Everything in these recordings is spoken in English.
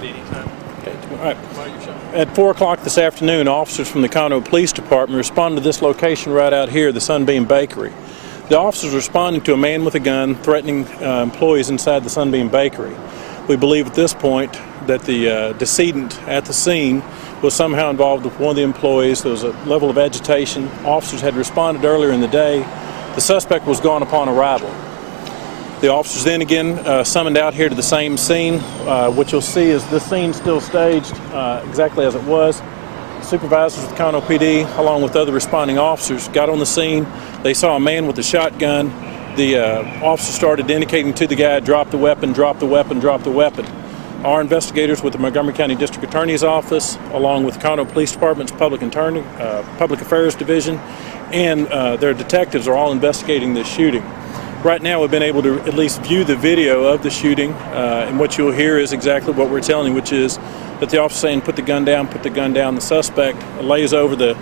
ready anytime. Okay. All right. At 4 o'clock this afternoon, officers from the Conroe Police Department responded to this location right out here, the Sunbeam Bakery. The officers responding to a man with a gun threatening employees inside the Sunbeam Bakery. We believe at this point that the decedent at the scene was somehow involved with one of the employees. There was a level of agitation. Officers had responded earlier in the day. The suspect was gone upon arrival. The officers then again summoned out here to the same scene. What you'll see is this scene still staged exactly as it was. Supervisors with Conroe PD, along with other responding officers, got on the scene. They saw a man with a shotgun. The officer started indicating to the guy, drop the weapon, drop the weapon, drop the weapon. Our investigators with the Montgomery County District Attorney's Office, along with Conroe Police Department's Public Affairs Division, and their detectives are all investigating this shooting. Right now we've been able to at least view the video of the shooting, and what you'll hear is exactly what we're telling you, which is that the officer saying, put the gun down, put the gun down. The suspect lays over the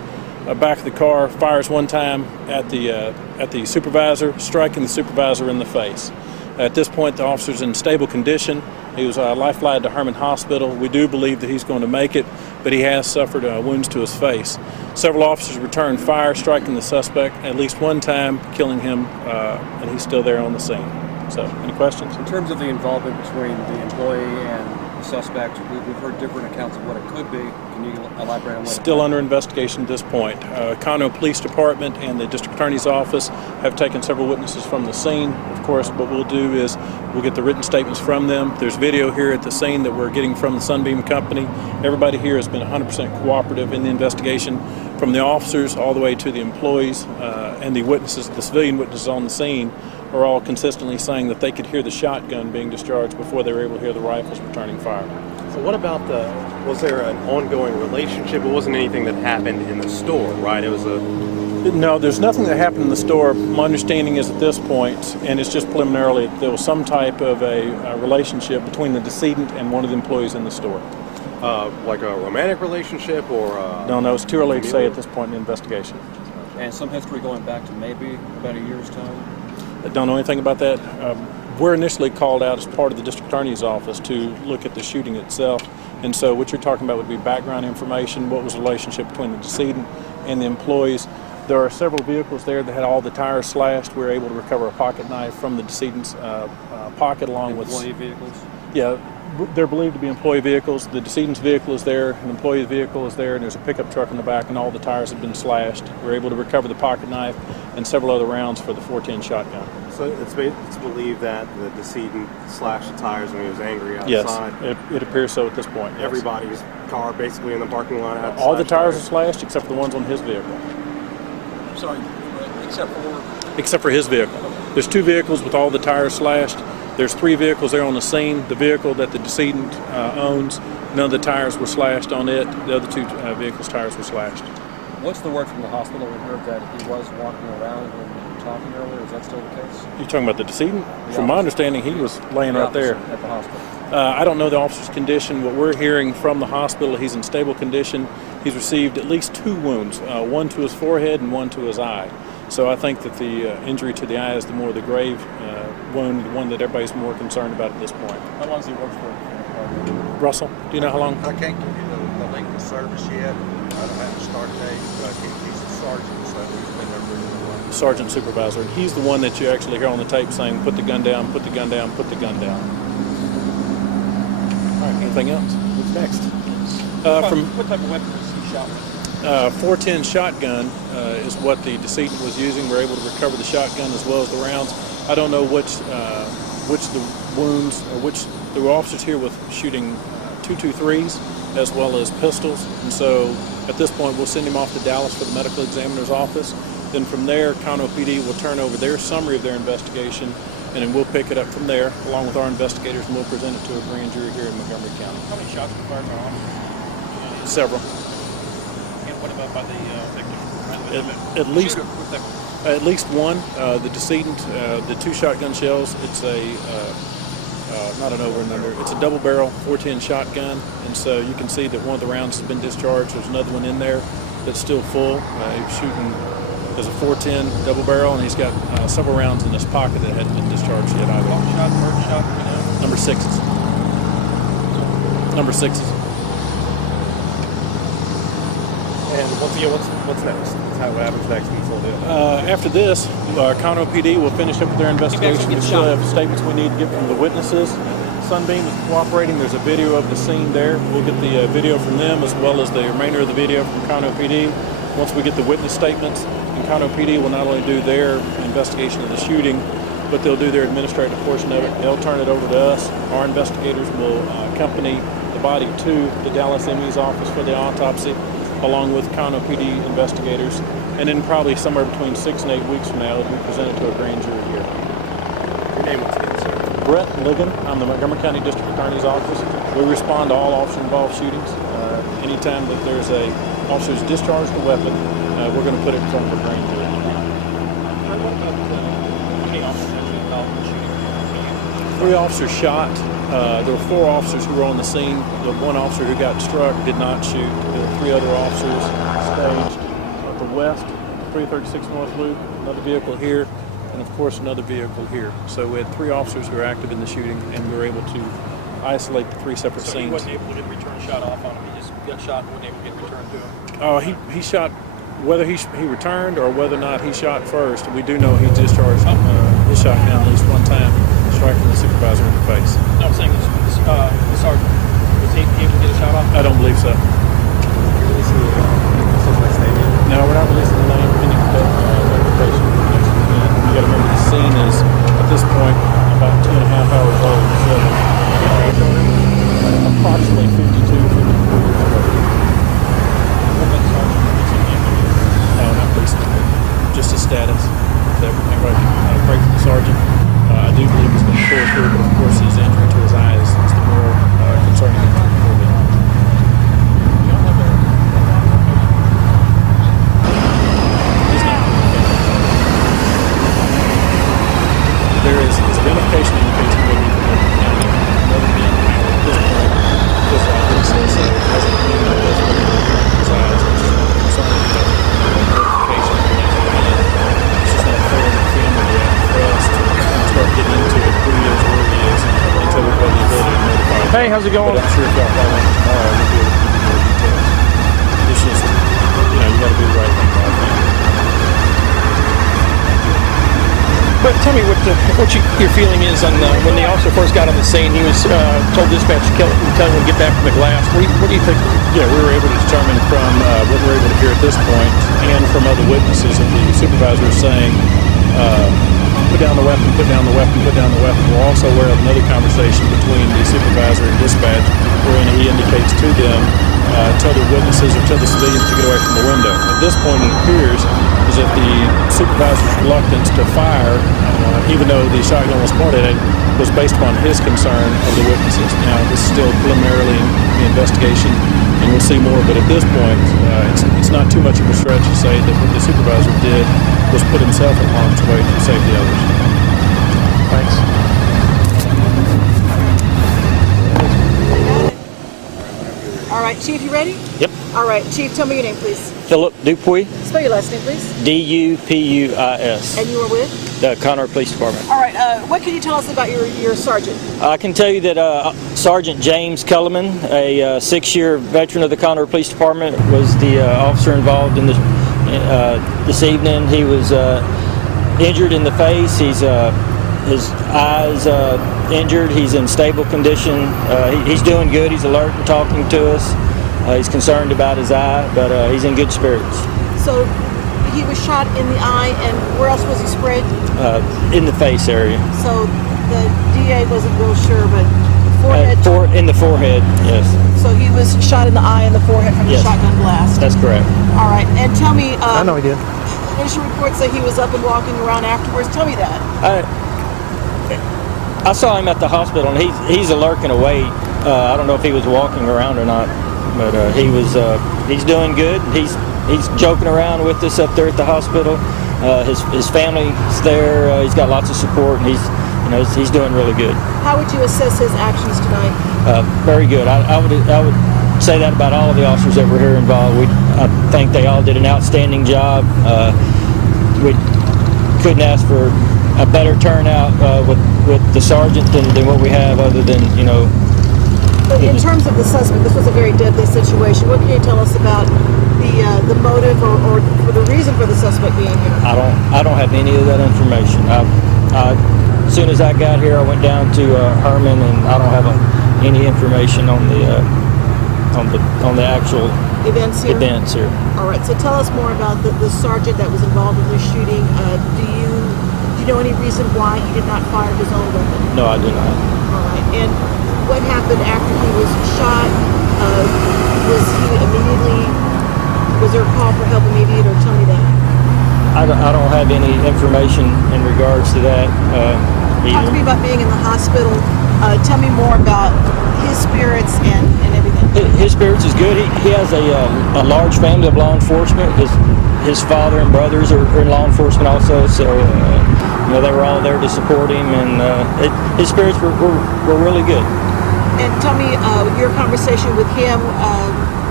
back of the car, fires one time at the supervisor, striking the supervisor in the face. At this point, the officer's in stable condition. He was life-flighted to Herman Hospital. We do believe that he's going to make it, but he has suffered wounds to his face. Several officers returned fire, striking the suspect at least one time, killing him, and he's still there on the scene. So, any questions? In terms of the involvement between the employee and the suspect, we've heard different accounts of what it could be. Can you elaborate on what? Still under investigation at this point. Conroe Police Department and the District Attorney's Office have taken several witnesses from the scene. Of course, what we'll do is we'll get the written statements from them. There's video here at the scene that we're getting from the Sunbeam Company. Everybody here has been 100% cooperative in the investigation, from the officers all the way to the employees, and the witnesses, the civilian witnesses on the scene, are all consistently saying that they could hear the shotgun being discharged before they were able to hear the rifles returning fire. So what about was there an ongoing relationship? It wasn't anything that happened in the store, right? It was No, there's nothing that happened in the store. My understanding is at this point, and it's just preliminarily, there was some type of a relationship between the decedent and one of the employees in the store. like a romantic relationship or? No, it's too early to say at this point in the investigation. And some history going back to maybe about a year's time? I don't know anything about that. We're initially called out as part of the District Attorney's Office to look at the shooting itself. And so what you're talking about would be background information, what was the relationship between the decedent and the employees. There are several vehicles there that had all the tires slashed. We were able to recover a pocket knife from the decedent's pocket along with... Employee vehicles? Yeah, they're believed to be employee vehicles. The decedent's vehicle is there, an employee vehicle is there, and there's a pickup truck in the back, and all the tires have been slashed. We were able to recover the pocket knife and several other rounds for the .410 shotgun. So it's believed that the decedent slashed the tires when he was angry outside? Yes, it appears so at this point. Yes. Everybody's car basically in the parking lot had all the tires are slashed except for the ones on his vehicle. Sorry, Except for his vehicle. There's two vehicles with all the tires slashed. There's three vehicles there on the scene. The vehicle that the decedent owns, none of the tires were slashed on it. The other two vehicles' tires were slashed. What's the word from the hospital? We heard that he was walking around when we were talking earlier. Is that still the case? You're talking about the decedent? From my understanding, he was laying right there. At the hospital. I don't know the officer's condition. What we're hearing from the hospital, he's in stable condition. He's received at least two wounds, one to his forehead and one to his eye. So I think that the injury to the eye is the more the grave wound, the one that everybody's more concerned about at this point. How long has he worked for? Russell, do you know how long? I can't give you the length of service yet. I don't have a start date, but he's a sergeant, so he's been there pretty long. Sergeant supervisor. He's the one that you actually hear on the tape saying, put the gun down, put the gun down, put the gun down. All right, anything else? What's next? What type of weapon was he shot with? .410 shotgun is what the decedent was using. We're able to recover the shotgun as well as the rounds. I don't know which the wounds, or which there were officers here with shooting .223s as well as pistols. And so at this point, we'll send him off to Dallas for the medical examiner's office. Then from there, Conroe PD will turn over their summary of their investigation, and then we'll pick it up from there along with our investigators, and we'll present it to a grand jury here in Montgomery County. How many shots were fired by officers? Several. And what about by the victim? At least one. The decedent, the two shotgun shells, it's not an over and under, it's a double barrel .410 shotgun, and so you can see that one of the rounds has been discharged. There's another one in there that's still full. He's shooting as a .410 double barrel, and he's got several rounds in his pocket that hadn't been discharged yet either. Long shot, first shot, Number 6. number 6s. And what's next? What happens next in this whole deal? After this, Conroe PD will finish up with their investigation. We still have statements we need to get from the witnesses. Sunbeam is cooperating. There's a video of the scene there. We'll get the video from them as well as the remainder of the video from Conroe PD. Once we get the witness statements, and Conroe PD will not only do their investigation of the shooting, but they'll do their administrative portion of it. They'll turn it over to us. Our investigators will accompany the body to the Dallas ME's office for the autopsy, along with Conroe PD investigators, and then probably somewhere between 6 and 8 weeks from now, it'll be presented to a grand jury here. Your name once again, sir? Brett Ligon. I'm the Montgomery County District Attorney's Office. We respond to all officer-involved shootings. Anytime that there's a officer's discharged a weapon, we're going to put it in front of a grand jury. How many officers actually involved in the shooting? 3 officers shot. There were 4 officers who were on the scene. The 1 officer who got struck did not shoot. There were 3 other officers staged at the west, 336 North Loop, another vehicle here, and of course another vehicle here. So we had 3 officers who were active in the shooting, and we were able to isolate the 3 separate So scenes. he wasn't able to get a return shot off on him. He just got shot and wasn't able to get returned to him. He shot, whether he returned or whether or not he shot first, we do know he discharged his shotgun at least one time, striking the supervisor in the face. No, I'm saying the sergeant, was he able to get a shot off? I don't believe so. No, we're not releasing the name pending notification. You got to remember the scene is at this point about 2.5 hours old, so approximately 52, 54 years old. No, not recently. Just his status. Everybody pray for the sergeant. I do believe he's been pulled through, but of course his injury to his eyes is the more concerning injury for me. He's not. There is his identification indicates he will be from Lincoln County. Another man at this point, because I think so, hasn't been his eyes, which is concerning notification. It's just not fair to the family yet for us to start getting into it, who he is, where he is, until we've got the ability to notify him. Hey, how's it going? But I'm sure if y'all follow him tomorrow, we'll be able to give you more details. It's just, you got to do the right thing by the family. But tell me what your feeling is on when the officer first got on the scene. He was told dispatch to tell him to get back from the glass. What do you think? Yeah, we were able to determine from what we're able to hear at this point and from other witnesses that the supervisor is saying, put down the weapon, put down the weapon, put down the weapon. We're also aware of another conversation between the supervisor and dispatch wherein he indicates to them, tell the witnesses or tell the civilians to get away from the window. At this point, it appears as if the supervisor's reluctance to fire, even though the shotgun was pointed at, was based upon his concern of the witnesses. Now, this is still preliminarily in the investigation, and we'll see more. But at this point, it's not too much of a stretch to say that what the supervisor did was put himself in harm's way to save the others. Thanks. All right, Chief, you ready? Yep. All right, Chief, tell me your name, please. Philip Dupuis, Spell your last name, please. D-U-P-U-I-S, And you were with? the Conroe Police Department. All right, what can you tell us about your sergeant? I can tell you that Sergeant James Kellerman, a 6-year veteran of the Conroe Police Department, was the officer involved in this evening. He was injured in the face. His eyes injured. He's in stable condition. He's doing good. He's alert and talking to us. He's concerned about his eye, but he's in good spirits. So he was shot in the eye, and where else was he sprayed? In the face area. So the DA wasn't real sure, but forehead. In the forehead, yes. So he was shot in the eye and the forehead from Yes. the shotgun blast. That's correct. All right, and tell me. I know he did. Initial reports say he was up and walking around afterwards. Tell me that. I saw him at the hospital, and he's lurking away. I don't know if he was walking around or not, but he's doing good. He's joking around with us up there at the hospital. His family's there. He's got lots of support, and he's doing really good. How would you assess his actions tonight? Very good. I would say that about all of the officers that were here involved. I think they all did an outstanding job. We couldn't ask for a better turnout with the sergeant than what we have, other than But in terms of the suspect, this was a very deadly situation. What can you tell us about the motive or for the reason for the suspect being here? I don't have any of that information. As soon as I got here, I went down to Herman, and I don't have any information on the actual Events here? All right, so tell us more about the sergeant that was involved in this shooting. Do you know any reason why he did not fire his own weapon? No, I do not. All right, and what happened after he was shot? Was there a call for help immediate, or tell me that? I don't have any information in regards to that. Talk to me about being in the hospital. Tell me more about his spirits and everything. His spirits is good. He has a large family of law enforcement. His father and brothers are in law enforcement also, so they were all there to support him, and his spirits were really good. And tell me your conversation with him.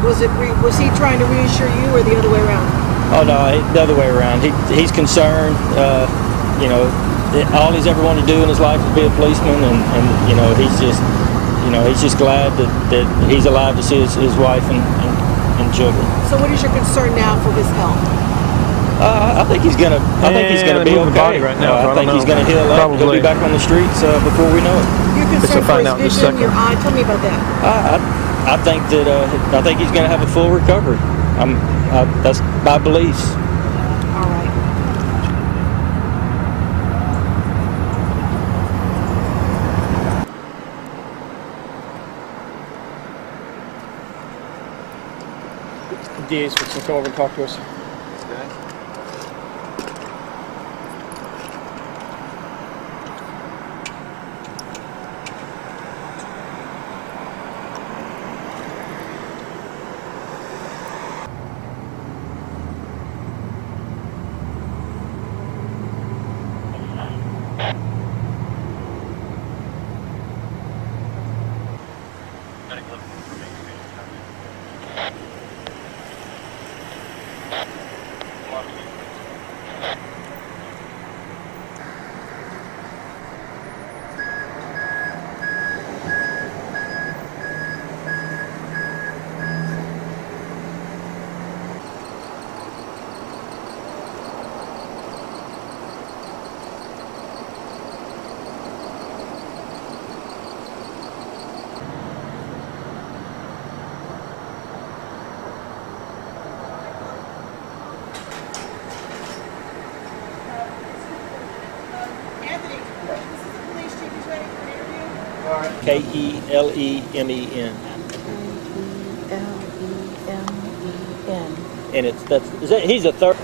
Was he trying to reassure you, or the other way around? Oh no, the other way around. He's concerned. All he's ever wanted to do in his life is be a policeman, and he's just glad that he's alive to see his wife and children. So what is your concern now for his health? I think he's gonna be okay right now. I think he's gonna heal up. He'll be back on the streets before we know it. You're concerned for his vision, your eye. Tell me about that. I think he's gonna have a full recovery. That's my beliefs. All right. DA's fixing to come over and talk to us. K-E-L-E-M-E-N. K-E-L-E-M-E-N. And he's a third.